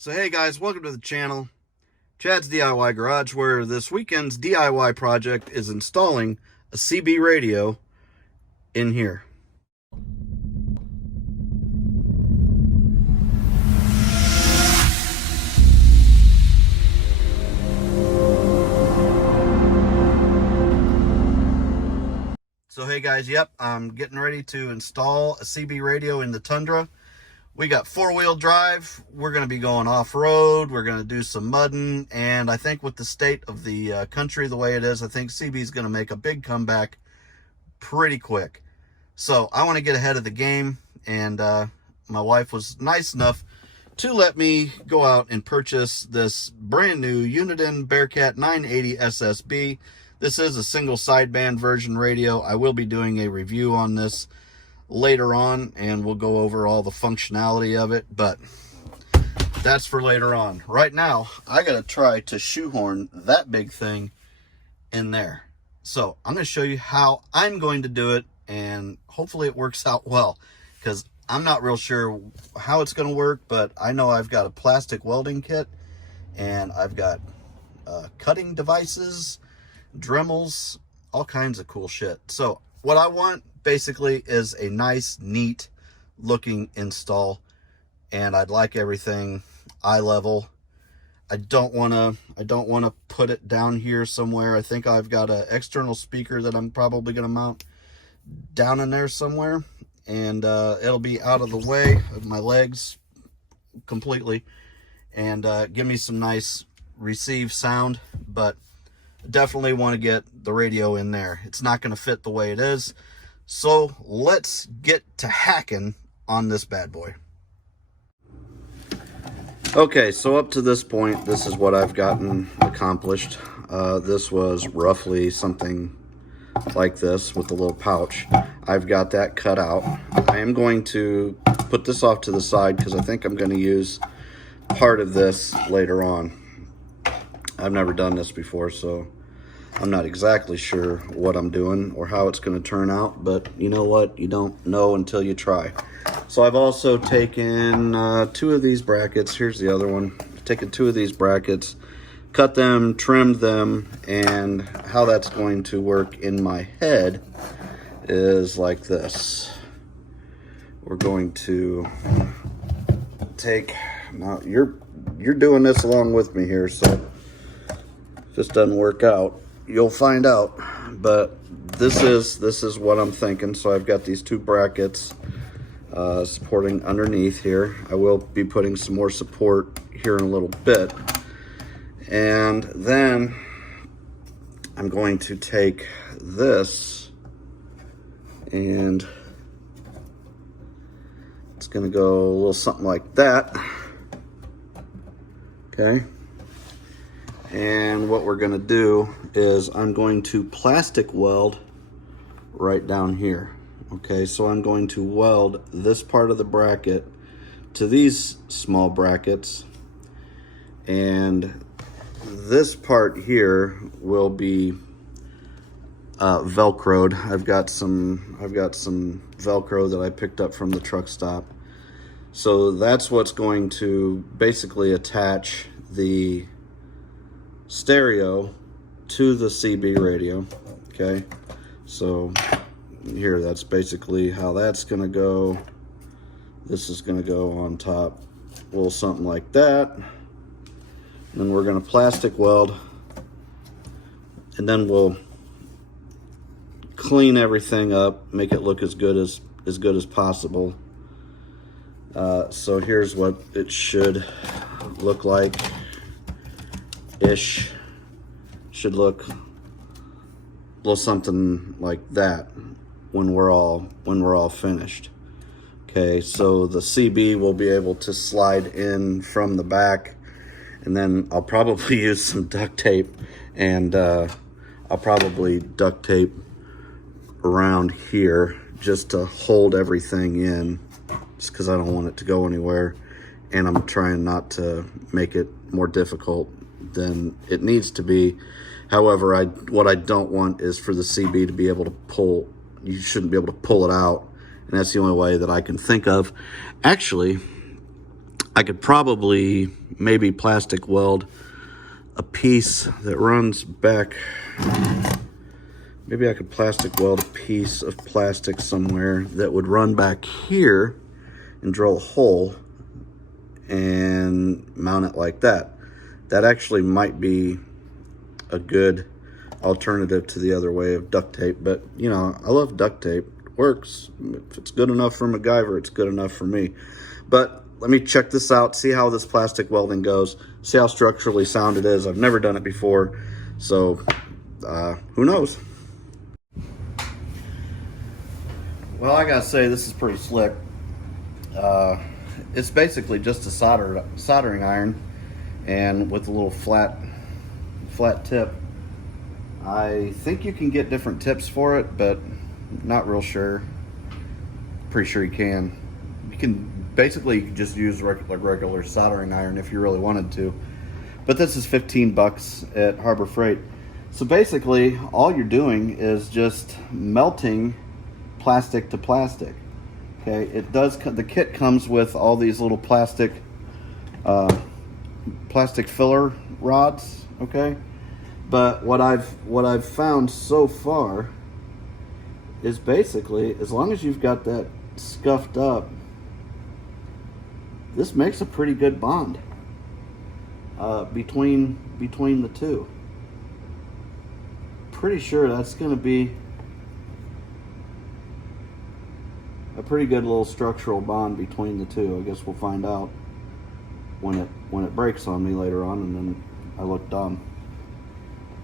So hey guys, welcome to the channel. Chad's DIY Garage, where this weekend's DIY project is installing a CB radio in here. So hey guys, yep, I'm getting ready to install a CB radio in the Tundra. We got four-wheel drive. We're going to be going off-road. We're going to do some mudding. And I think with the state of the country the way it is, I think CB is going to make a big comeback pretty quick. So I want to get ahead of the game. And my wife was nice enough to let me go out and purchase this brand new Uniden Bearcat 980 SSB. This is a single sideband version radio. I will be doing a review on this later on, and we'll go over all the functionality of it, but that's for later on. Right now, I gotta try to shoehorn that big thing in there. So I'm gonna show you how I'm going to do it, and hopefully it works out well, because I'm not real sure how it's gonna work, but I know I've got a plastic welding kit, and I've got cutting devices, Dremels, all kinds of cool shit. So what I want basically is a nice, neat looking install, and I'd like everything eye level. I don't want to put it down here somewhere. I think I've got an external speaker that I'm probably going to mount down in there somewhere, and it'll be out of the way of my legs completely, and give me some nice receive sound. But definitely want to get the radio in there. It's not going to fit the way it is. So let's get to hacking on this bad boy. Okay, so up to this point, this is what I've gotten accomplished. This was roughly something like this with a little pouch. I've got that cut out. I am going to put this off to the side because I think I'm going to use part of this later on. I've never done this before, so I'm not exactly sure what I'm doing or how it's going to turn out, but you know what? You don't know until you try. So I've also taken two of these brackets. Here's the other one. I've taken two of these brackets, cut them, trimmed them, and how that's going to work in my head is like this. We're going to take, now you're doing this along with me here, so if this doesn't work out, you'll find out. But this is what I'm thinking. So I've got these two brackets supporting underneath here. I will be putting some more support here in a little bit, and then I'm going to take this, and it's going to go a little something like that. Okay. And what we're going to do is I'm going to plastic weld right down here. Okay, so I'm going to weld this part of the bracket to these small brackets, and this part here will be velcroed. I've got some velcro that I picked up from the truck stop. So that's what's going to basically attach the stereo to the CB radio. Okay, so here, that's basically how that's gonna go. This is gonna go on top, a little something like that. And then we're gonna plastic weld, and then we'll clean everything up, make it look as good as possible. So here's what it should look like. Should look a little something like that when we're all finished. Okay, so the CB will be able to slide in from the back, and then I'll probably use some duct tape, and I'll probably duct tape around here just to hold everything in, just because I don't want it to go anywhere, and I'm trying not to make it more difficult than it needs to be. However, what I don't want is for the CB to be able to pull. You shouldn't be able to pull it out, and that's the only way that I can think of. Actually, I could probably maybe plastic weld a piece that runs back. Maybe I could plastic weld a piece of plastic somewhere that would run back here and drill a hole and mount it like that. That actually might be a good alternative to the other way of duct tape, but you know, I love duct tape. It works. If it's good enough for MacGyver, it's good enough for me. But let me check this out, see how this plastic welding goes, see how structurally sound it is. I've never done it before, so who knows? Well, I gotta say, this is pretty slick. It's basically just a soldering iron, and with a little flat tip. I think you can get different tips for it, but not real sure. Pretty sure you can. You can basically just use regular soldering iron if you really wanted to. But this is 15 bucks at Harbor Freight. So basically, all you're doing is just melting plastic to plastic. Okay, it does. The kit comes with all these little plastic filler rods. Okay, but what I've found so far is basically, as long as you've got that scuffed up, this makes a pretty good bond between the two. Pretty sure that's going to be a pretty good little structural bond between the two. I guess we'll find out when it breaks on me later on, and then I look dumb.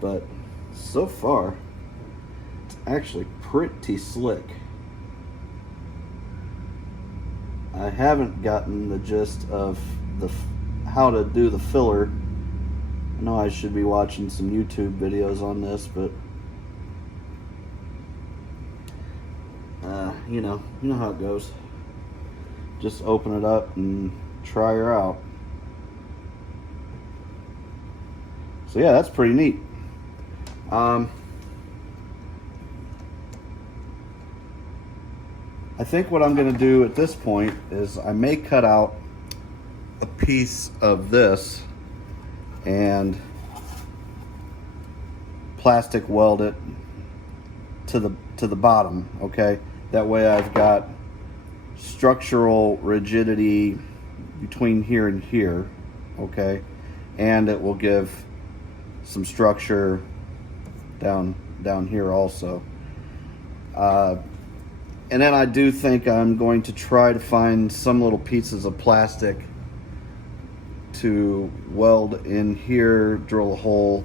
But so far, it's actually pretty slick. I haven't gotten the gist of how to do the filler. I know I should be watching some YouTube videos on this, but you know how it goes. Just open it up and try her out. So yeah, that's pretty neat. I think what I'm going to do at this point is I may cut out a piece of this and plastic weld it to the bottom. Okay, that way I've got structural rigidity between here and here. Okay, and it will give some structure down here also. And then I do think I'm going to try to find some little pieces of plastic to weld in here, drill a hole,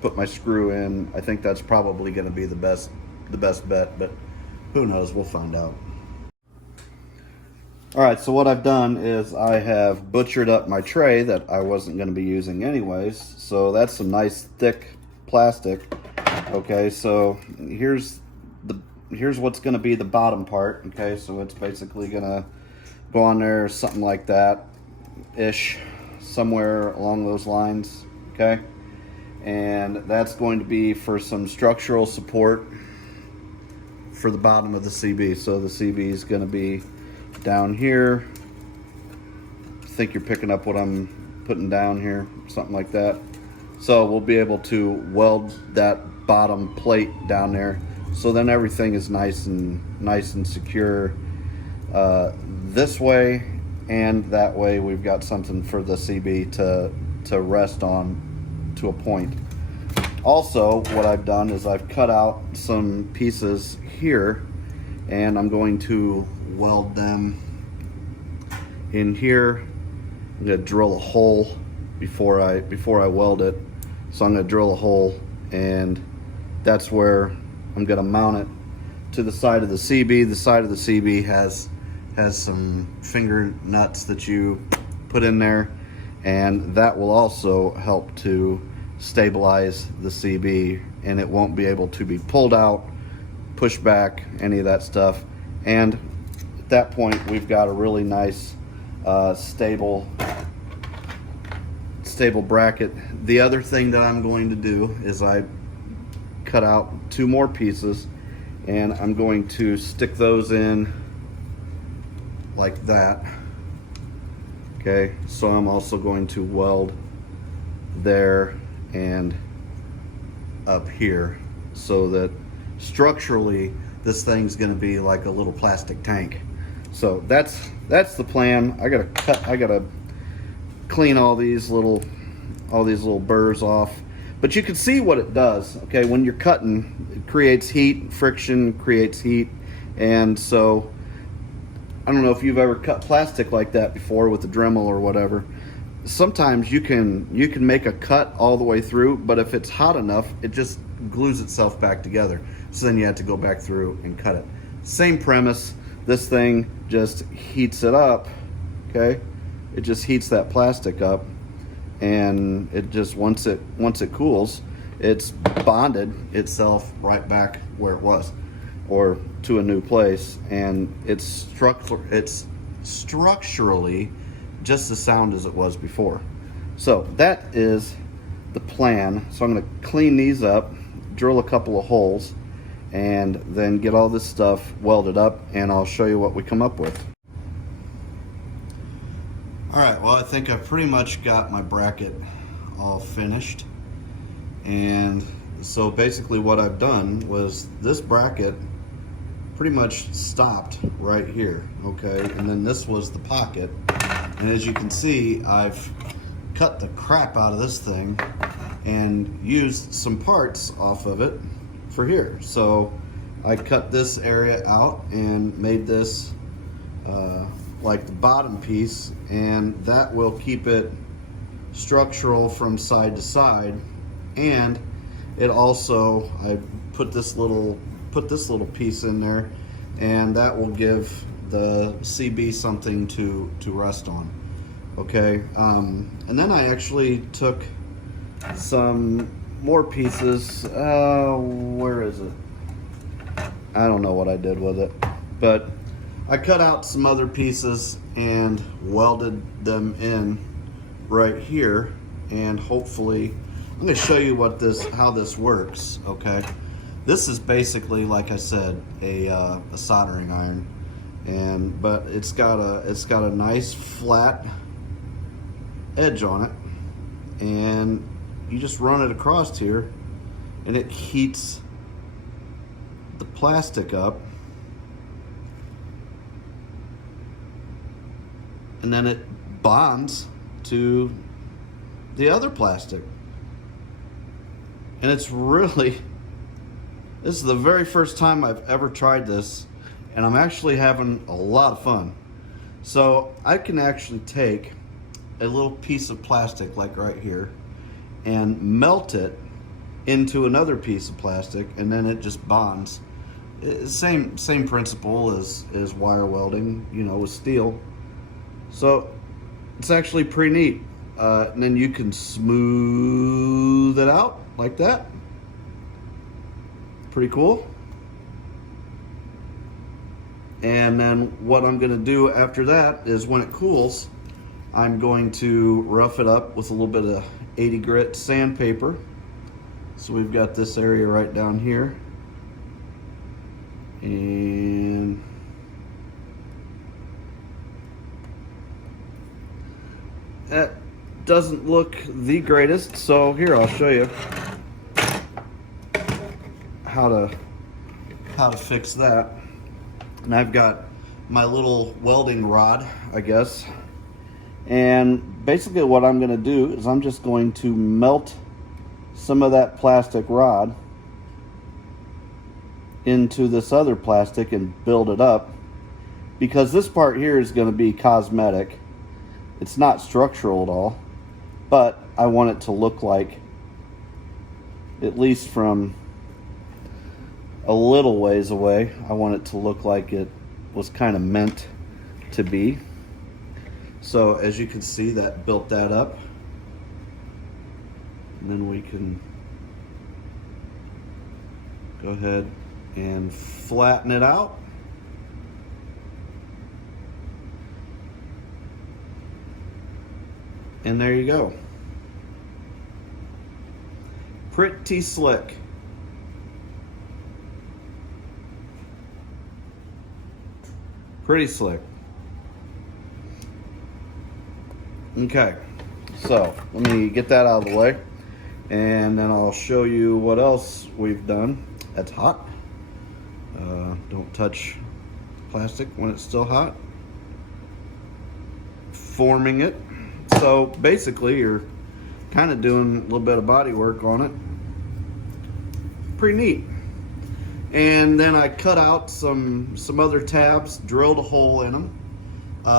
put my screw in. I think that's probably going to be the best bet, but who knows? We'll find out. All right, so what I've done is I have butchered up my tray that I wasn't going to be using anyways. So that's some nice thick plastic. Okay, so here's what's going to be the bottom part. Okay, so it's basically going to go on there, something like that ish, somewhere along those lines. Okay, and that's going to be for some structural support for the bottom of the CB. So the CB is going to be down here. I think you're picking up what I'm putting down here, something like that. So we'll be able to weld that bottom plate down there, so then everything is nice and secure this way, and that way we've got something for the CB to rest on to a point. Also, what I've done is I've cut out some pieces here, and I'm going to weld them in here. I'm going to drill a hole before I weld it. So I'm going to drill a hole, and that's where I'm going to mount it to the side of the CB. The side of the CB has some finger nuts that you put in there, and that will also help to stabilize the CB, and it won't be able to be pulled out, pushed back, any of that stuff. And at that point, we've got a really nice stable bracket. The other thing that I'm going to do is I cut out 2 more pieces, and I'm going to stick those in like that. Okay, so I'm also going to weld there and up here so that structurally this thing's going to be like a little plastic tank. So that's the plan. I gotta clean all these little burrs off, but you can see what it does. Okay, when you're cutting, it creates heat, friction creates heat. And so I don't know if you've ever cut plastic like that before with a Dremel or whatever. Sometimes you can make a cut all the way through, but if it's hot enough, it just glues itself back together. So then you have to go back through and cut it. Same premise. This thing just heats it up. Okay, it just heats that plastic up, and it just once it cools, it's bonded itself right back where it was, or to a new place, and it's structurally just as sound as it was before. So that is the plan. So I'm going to clean these up, drill a couple of holes, and then get all this stuff welded up, and I'll show you what we come up with. All right, well, I think I've pretty much got my bracket all finished. And so basically what I've done was this bracket pretty much stopped right here, okay? And then this was the pocket. And as you can see, I've cut the crap out of this thing and used some parts off of it for here. So I cut this area out and made this like the bottom piece, and that will keep it structural from side to side. And it also, I put this little piece in there, and that will give the CB something to rest on. Okay, and then I actually took some more pieces. Where is it? I don't know what I did with it, but I cut out some other pieces and welded them in right here, and hopefully I'm going to show you how this works. Okay, this is basically, like I said, a soldering iron, but it's got a nice flat edge on it, and you just run it across here, and it heats the plastic up, and then it bonds to the other plastic. And it's really, this is the very first time I've ever tried this, and I'm actually having a lot of fun. So I can actually take a little piece of plastic like right here and melt it into another piece of plastic, and then it just bonds. Same principle as wire welding, you know, with steel. So it's actually pretty neat. And then you can smooth it out like that. Pretty cool. And then what I'm going to do after that is, when it cools, I'm going to rough it up with a little bit of 80 grit sandpaper. So we've got this area right down here, and that doesn't look the greatest. So here, I'll show you how to fix that. And I've got my little welding rod, I guess. And basically what I'm going to do is I'm just going to melt some of that plastic rod into this other plastic and build it up, because this part here is going to be cosmetic. It's not structural at all, but I want it to look like, at least from a little ways away, I want it to look like it was kind of meant to be. So as you can see, that built that up. And then we can go ahead and flatten it out. And there you go. Pretty slick. Pretty slick. Okay, so let me get that out of the way, and then I'll show you what else we've done. That's hot. Don't touch plastic when it's still hot. Forming it. So basically you're kind of doing a little bit of body work on it. Pretty neat. And then I cut out some other tabs, drilled a hole in them.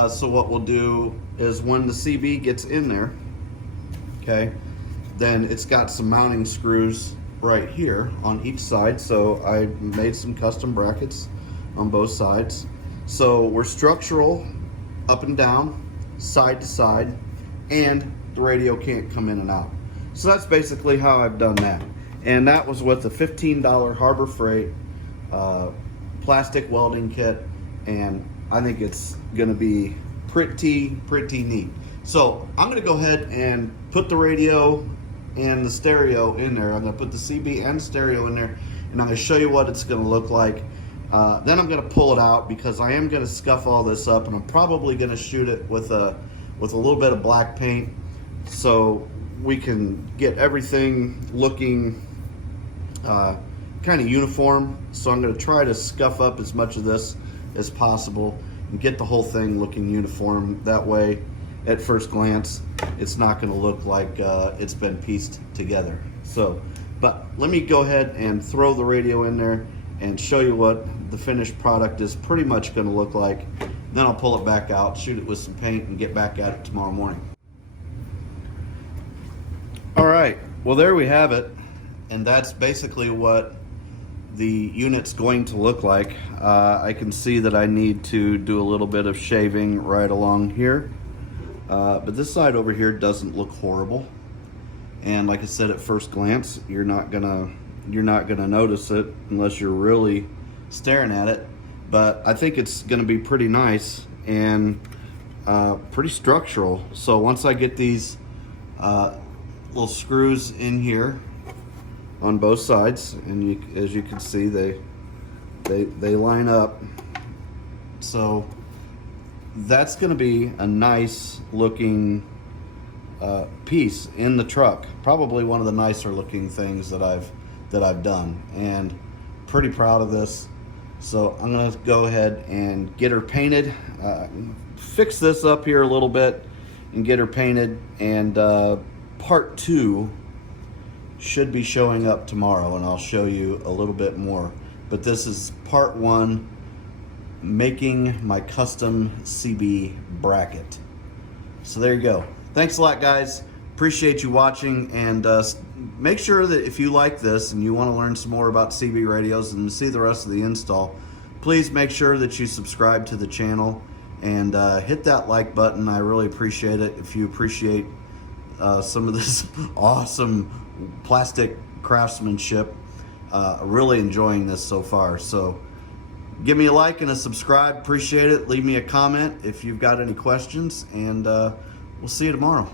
So what we'll do is when the CB gets in there, okay, then it's got some mounting screws right here on each side. So I made some custom brackets on both sides. So we're structural up and down, side to side, and the radio can't come in and out. So that's basically how I've done that. And that was with the $15 Harbor Freight plastic welding kit, and I think it's gonna be pretty neat. So I'm gonna go ahead and put the radio and the stereo in there. I'm gonna put the CB and stereo in there, and I'm gonna show you what it's gonna look like. Then I'm gonna pull it out because I am gonna scuff all this up, and I'm probably gonna shoot it with a little bit of black paint so we can get everything looking kind of uniform. So I'm going to try to scuff up as much of this as possible and get the whole thing looking uniform. That way, at first glance, it's not going to look like it's been pieced together. So, but let me go ahead and throw the radio in there and show you what the finished product is pretty much going to look like. Then I'll pull it back out, shoot it with some paint, and get back at it tomorrow morning. All right, well there we have it. And that's basically what the unit's going to look like. I can see that I need to do a little bit of shaving right along here. But this side over here doesn't look horrible. And like I said, at first glance, you're not gonna notice it unless you're really staring at it. But I think it's gonna be pretty nice and pretty structural. So once I get these little screws in here on both sides, and as you can see, they line up. So that's going to be a nice looking piece in the truck. Probably one of the nicer looking things that I've done, and pretty proud of this. So I'm going to go ahead and get her painted, fix this up here a little bit and get her painted, and part 2 should be showing up tomorrow, and I'll show you a little bit more. But this is part 1, making my custom CB bracket. So there you go. Thanks a lot, guys. Appreciate you watching, and make sure that if you like this and you want to learn some more about CB radios and see the rest of the install, please make sure that you subscribe to the channel and hit that like button. I really appreciate it. If you appreciate some of this awesome plastic craftsmanship, really enjoying this so far. So give me a like and a subscribe. Appreciate it. Leave me a comment if you've got any questions, and we'll see you tomorrow.